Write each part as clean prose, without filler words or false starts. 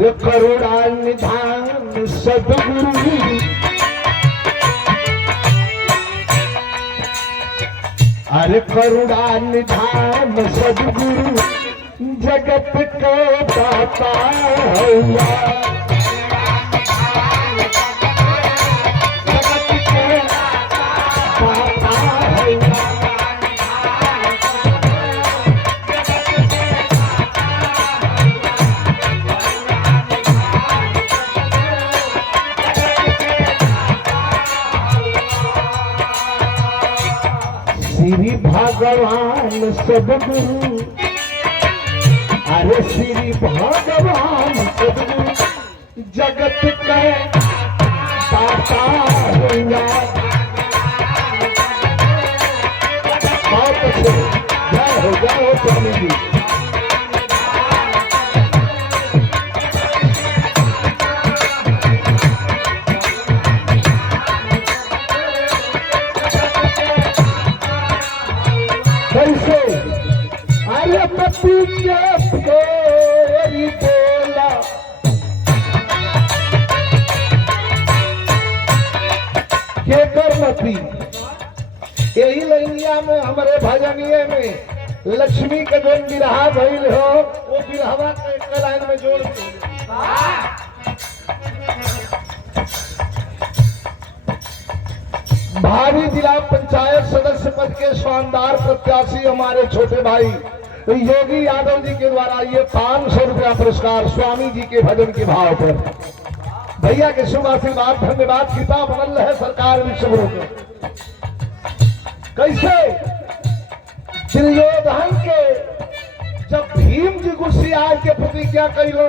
अरे करुणा निधान सदगुरु, अरे करुणा निधान सदगुरु, जगत को दाता हुआ। श्री भगवान सदगुरु, अरे श्री भगवान सदगुरु, जगत के दाता हुआ। बहुत अच्छे, जय हो स्वामी जी। कैसे अरे पति के फेरी बोला, के करमती यही लैनिया में हमारे भजनिए में लक्ष्मी के जो बिरहा भइल हो, वो बिरहवा के लाइन में जोड़ के भारी जिला पंचायत सदस्य पद के शानदार प्रत्याशी हमारे छोटे भाई योगी यादव जी के द्वारा ये 500 रुपया पुरस्कार स्वामी जी के भजन के भाव पर। भैया के शुभ आशीर्वाद, धन्यवाद। कृपा बनल है सरकार विश्व के। कैसे दुर्योधन के जब भीम जी गुस्सियार के प्रतिज्ञा कैलो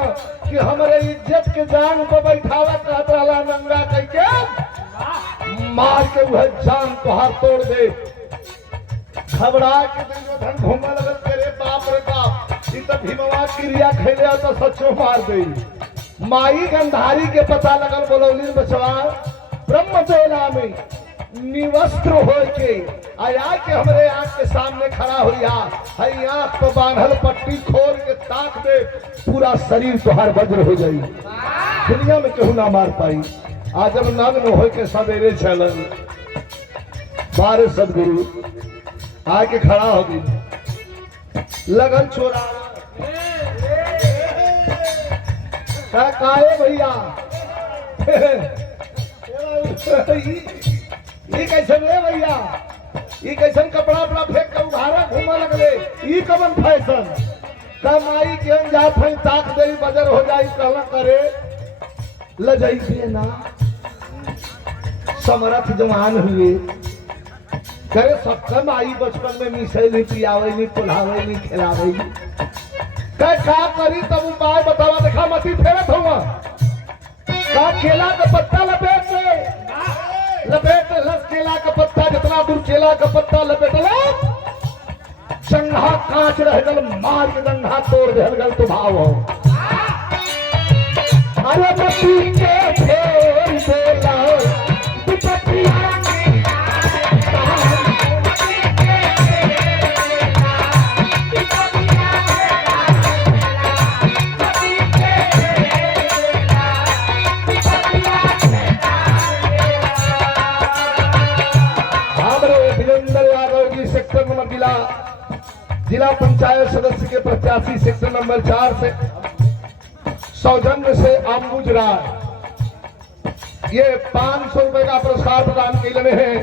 कि हमारे इज्जत के जान पर बैठावा कहत रहला नंगा कह के मार के वह जान तोहार तोड़ दे। घबरा के दुर्योधन घूमने लगल तेरे बाप रे बाप, इ तो भीमवा क्रिया खैले तो सचो मार दे। माई गंधारी के पता लगल, बोलौली बचवा ब्रह्म बेला में निवस्त्र हो के आया के हमरे आंख के सामने खड़ा हुआ है, आंख पर बांधल पट्टी खोल के ताक दे, पूरा शरीर तोहार वज्र हो जाई, दुनिया में केहू ना मार पाई। आज जब नग्न हो के सवेरे चलन बारे सदगुरु आके खड़ा हो गई, लगन छोरा काहे भैया ये कैसन है भैया, ये कैसन कपड़ा अपना फेंक कर उघारा घूमा लगले, ये कवन फैशन कमाई के जात है, ताक दे बजर हो जाई कहला करे लजाई ना। समर्थ जवान हुए करे सबका माई बचपन में मिसे नहीं, पियावे नहीं, पुलावे नहीं, खिलावे नहीं, का करी तब उपाय बतावा। देखा मती फेरत हुआ का केला का पत्ता लपेट लस केला का पत्ता, जितना दूर केला का पत्ता लपेटला जंघा कांच रह गल, मार के जंघा तोड़ दे गल तो भाव हो। अरे मती के फेर बोला जिला पंचायत सदस्य के प्रत्याशी सेक्टर नंबर 4 से सौजन्य से अम्बुज राय ये 500 रुपए का पुरस्कार प्रदान किए हैं।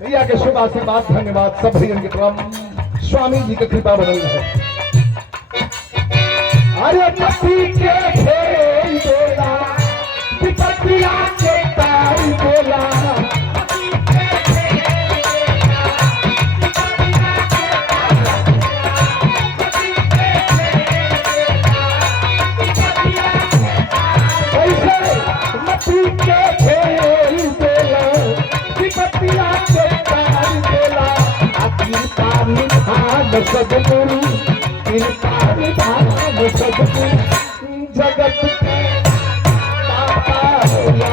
भैया के शुभ आशीर्वाद, धन्यवाद। सब भैया के प्रणाम, स्वामी जी की कृपा बनल है। अरे पति के खेल बोला, विपत्तिया के तारी बोला, सदगुरु कृपा निधान सदगुरु, जगत के दाता हुआ।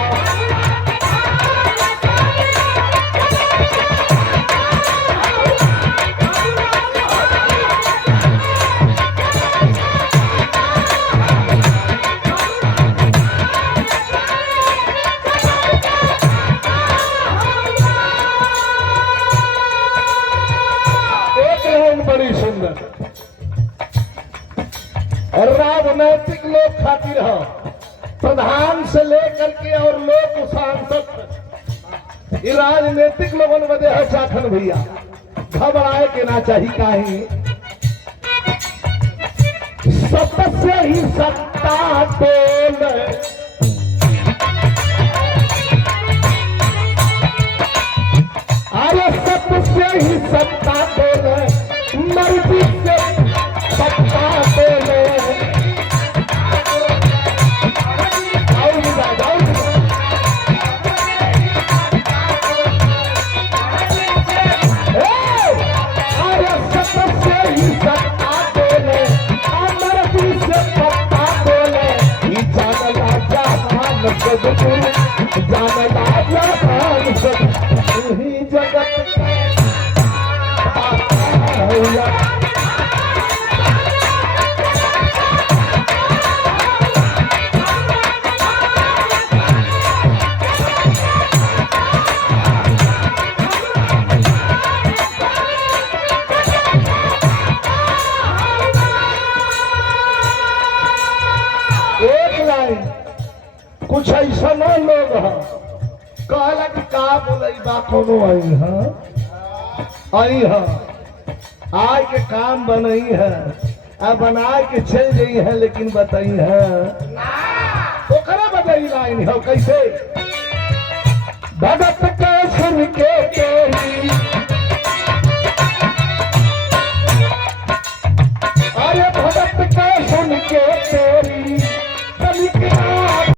ये राजनीतिक लोगन बदे है चाखन भैया, घबराए के ना चाहिए। काहे सत से ही सत्ता बोल, अरे सत से ही सत्ता बोले, मर्जी से सत्ता बोले। अरे सत से ही सत्ता बोले, मर्जी से सत्ता बोले। जानला जहान सदगुरु, जानला जहान सदगुरु ही जगत एक लाइन कुछ ऐसा न लोग कहला कि का बोले बा कोनो आई है, आई है आय के काम बनई है, अब बना के चल गई है, लेकिन बताई है ओकरा बताई लाइन है कैसे। भगत के